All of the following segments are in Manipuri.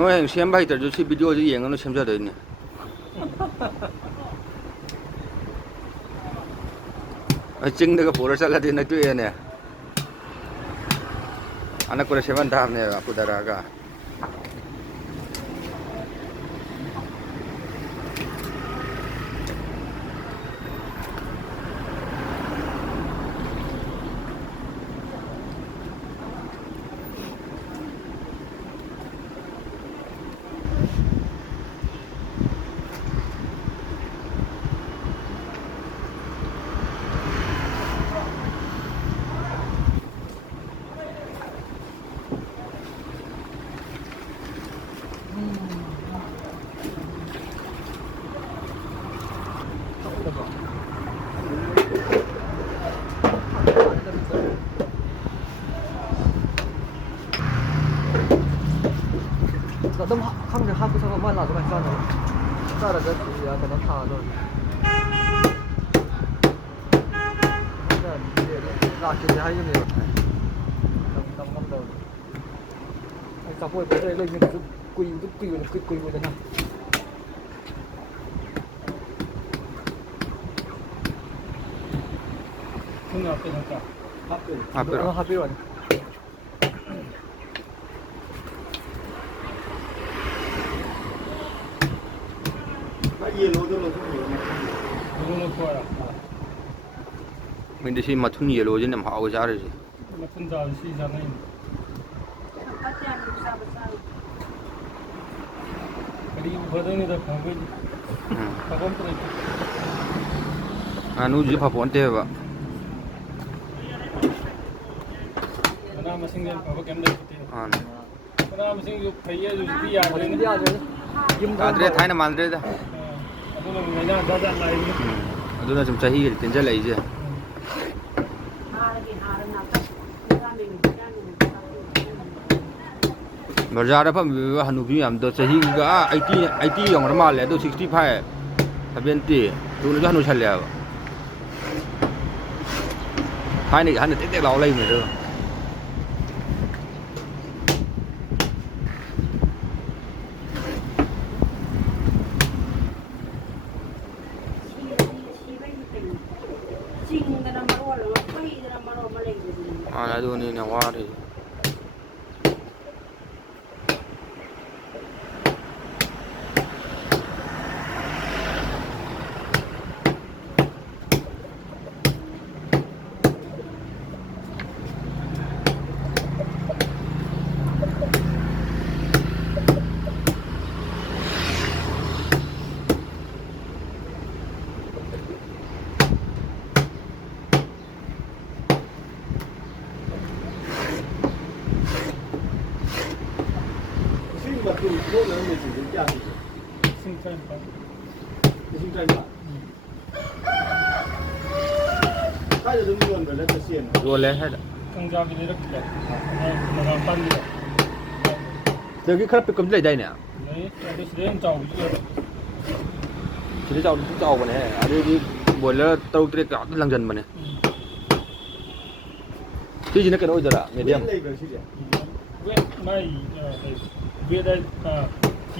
ꯅꯣꯏ ꯍꯌꯦꯡ ꯁꯦꯝꯕ ꯍꯩꯇ꯭ꯔꯁꯨ ꯁꯤ ꯚꯤꯗꯤꯑꯣꯁꯤ ꯌꯦꯡꯉꯒ ꯁꯦꯝꯖꯗꯣꯏꯅꯦ ꯆꯤꯡꯗꯒ ꯄꯨꯔ ꯆꯠꯂꯗꯤ ꯅꯛꯇꯣꯛꯑꯦꯅꯦ ꯑꯅꯛꯄꯗ ꯁꯦꯝꯍꯟ ꯇꯥꯕꯅꯦꯕ ꯄꯨꯊꯔꯛꯑꯒ ꯑꯗꯨꯝ ꯈꯪꯗꯦ ꯍꯥꯞꯄꯁꯨ ꯃꯥ ꯂꯥꯛꯑꯒ ꯆꯥꯅꯕ ꯆꯥꯔꯒ ꯀꯩꯅꯣ ꯊꯥꯗꯣ ꯂꯥꯛꯈꯤꯗꯦ ꯍꯥꯏꯒꯅꯦꯕ ꯉꯝꯗꯕꯗꯣ ꯑꯩ ꯆꯥꯄꯣꯠ ꯄꯣꯠ ꯆꯩ ꯂꯩꯕꯗꯁꯨ ꯀꯨꯏꯕꯗꯅ ꯍꯥꯞꯄꯤꯔꯣ ꯍꯥꯞꯄꯤꯔꯣꯅꯦ ꯃꯤꯗꯤ ꯁꯤ ꯃꯊꯨꯟ ꯌꯦꯜꯂꯣꯁꯤꯅ ꯌꯥꯝ ꯍꯥꯎꯋꯦ ꯆꯥꯔꯤꯁꯦ ꯃꯊꯨꯟ ꯆꯥꯕ ꯁꯤ ꯆꯥꯅꯩꯅꯤ ꯀꯔꯤꯕꯨ ꯐꯗꯣꯏꯅꯣꯗ ꯐꯪꯕꯩꯗꯤ ꯐꯕ ꯑꯝꯇ ꯂꯩꯇꯦ ꯉꯥꯅꯨꯁꯤ ꯐꯄꯣꯟꯇꯦꯕ ꯃꯅꯥ ꯃꯁꯤꯡꯗꯤ ꯐꯕ ꯀꯩꯝ ꯂꯩꯇꯦ ꯃꯅꯥ ꯃꯁꯤꯡꯁꯨ ꯐꯩꯌꯦ ꯍꯧꯖꯤꯛꯇꯤ ꯌꯥꯗ꯭ꯔꯦꯅꯦ ꯌꯥꯗ꯭ꯔꯦ ꯊꯥꯏꯅ ꯃꯥꯟꯗ꯭ꯔꯦꯗ ꯑꯗꯨꯅ ꯂꯥꯏꯅꯥ ꯖꯥꯠ ꯖꯥꯠ ꯂꯥꯛꯏꯅꯤ ꯑꯗꯨꯅ ꯁꯨꯝ ꯆꯍꯤꯒ ꯇꯤꯟꯖꯜꯂꯛꯏꯁꯦ ꯕꯖꯥꯔꯗ ꯐꯝꯃꯤꯕ ꯍꯅꯨꯕꯤ ꯃꯌꯥꯝꯗꯣ ꯆꯍꯤꯒ 80 ꯌꯧꯔ ꯃꯥꯜꯂꯦ ꯑꯗꯣ 65 70 ꯊꯨꯅꯁꯨ ꯍꯅꯨꯁꯜꯂꯦꯕ ꯊꯥꯏꯅꯒꯤ ꯑꯍꯟꯅ ꯇꯦꯛ ꯇꯦꯛ ꯂꯥꯎ ꯂꯩꯕꯅꯦ ꯑꯗꯨ ꯑꯗꯨꯅꯤꯅꯦ ꯋꯥꯔꯤꯁꯦ ꯌꯣꯜꯂꯦ ꯁ꯭ꯋꯥꯏꯗ ꯀꯪꯖꯥꯕꯤ ꯂꯩꯔꯛꯇ꯭ꯔꯦ ꯅꯒꯥꯝꯄꯥꯟꯒꯤꯗ ꯁꯤꯗꯒꯤ ꯈꯔ ꯄꯤꯛꯀꯞꯁꯨ ꯂꯩꯗꯥꯏꯅꯦ ꯂꯩ ꯑꯗꯨ ꯁꯤꯗ ꯌꯥꯝ ꯆꯥꯎꯕꯁꯨ ꯂꯩ ꯁꯤꯗ ꯆꯥꯎꯕꯅꯦꯍꯦ ꯑꯗꯨꯗꯤ ꯕꯣꯏꯂꯔ 3-4 ꯉꯥꯛꯇ ꯂꯪꯁꯤꯟꯕꯅꯦ ꯁꯤꯁꯤꯅ ꯀꯩꯅꯣ ꯑꯣꯏꯗꯣꯏꯔꯥ ꯃꯦꯗꯤꯌꯝ ꯂꯩꯕ꯭ꯔꯥ ꯁꯤꯁꯦ ꯋꯦꯠ ꯃꯥꯏ ꯋꯦꯠ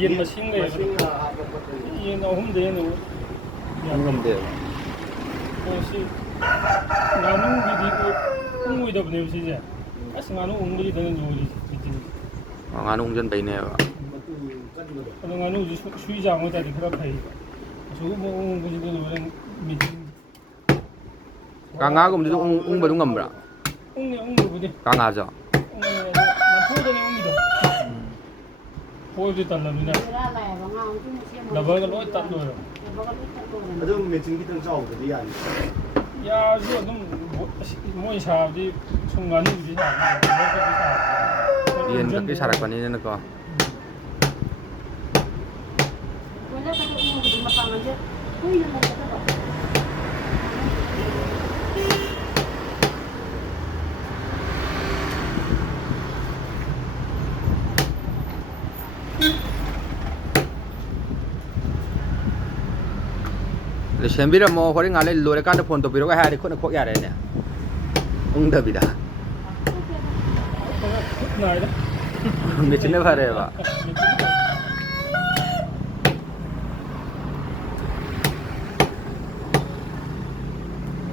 ꯌꯦꯟ ꯃꯁꯤꯡ ꯂꯩꯌꯦꯕ ꯌꯦꯟ 3ꯗꯩ ꯍꯦꯟꯅ ꯉꯝꯗꯦꯕ ꯁꯤ ꯉꯥꯅꯨꯒꯤꯗꯤ ꯎꯪꯉꯣꯏꯗꯕꯅꯦꯕ ꯁꯤꯁꯦ ꯑꯁ ꯉꯥꯅꯨ ꯎꯪꯕꯁꯤꯗꯅ ꯂꯣꯏꯔꯤꯁꯦ ꯉꯥꯅꯨ ꯎꯪꯖꯟꯕꯩꯅꯦꯕ ꯑꯗꯣ ꯉꯥꯅꯨꯁꯤ ꯁꯨꯏ ꯆꯥꯡ ꯑꯣꯏꯇꯥꯔꯗꯤ ꯈꯔ ꯐꯩ ꯑꯁꯤꯒꯨꯝꯕ ꯎꯪꯕꯁꯤꯗ ꯂꯣꯏꯔꯦ ꯃꯦꯆꯤꯟ ꯀꯥꯡꯉꯥꯒꯨꯝꯕꯗꯨꯁꯨ ꯎꯪꯕ ꯑꯗꯨꯝ ꯉꯝꯕ꯭ꯔꯥ ꯎꯪꯕꯕꯨꯗꯤ ꯀꯥꯡꯉꯥꯁꯨ ꯅꯝꯐꯨꯗꯅꯤ ꯎꯪꯉꯤꯗꯣ ꯐꯣꯏꯕꯗꯤ ꯇꯜꯂꯕꯅꯤꯅ ꯂꯕꯔꯒ ꯂꯣꯏ ꯇꯠꯂꯣꯏꯔ ꯑꯗꯨꯝ ꯃꯦꯆꯤꯟ ꯈꯤꯇꯪ ꯆꯥꯎꯕꯗꯤ ꯌꯥꯅꯤ ꯌꯥꯔꯁꯨ ꯑꯗꯨꯝ ꯃꯣꯏ ꯁꯥꯕꯗꯤ ꯁꯨꯝ ꯉꯥꯅꯨꯕꯨꯗꯤ ꯁꯥꯕꯅꯤ ꯌꯦꯟ ꯈꯛꯀꯤ ꯁꯥꯔꯛꯄꯅꯤꯅꯀꯣ ꯁꯦꯝꯕꯤꯔꯝꯃꯣ ꯍꯣꯔꯦꯟ ꯉꯥꯏ ꯂꯣꯏꯔꯀꯥꯟꯗ ꯐꯣꯟ ꯇꯧꯕꯤꯔꯒ ꯍꯥꯏꯔꯗꯤ ꯈꯨꯠꯅ ꯈꯣꯛ ꯌꯥꯔꯦꯅꯦ ꯎꯪꯗꯕꯤꯗ मेचिन फरेबा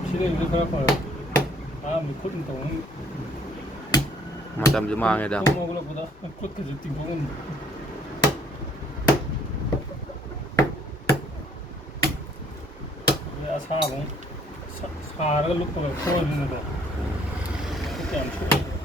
시대가 그럴 거야. 아, 뭐 코딩 또 마담 좀 망해다 또 먹으러 보다 코트지 띵봉은 야 사고 사를 놓고 풀어주는 거 그때 안 추워.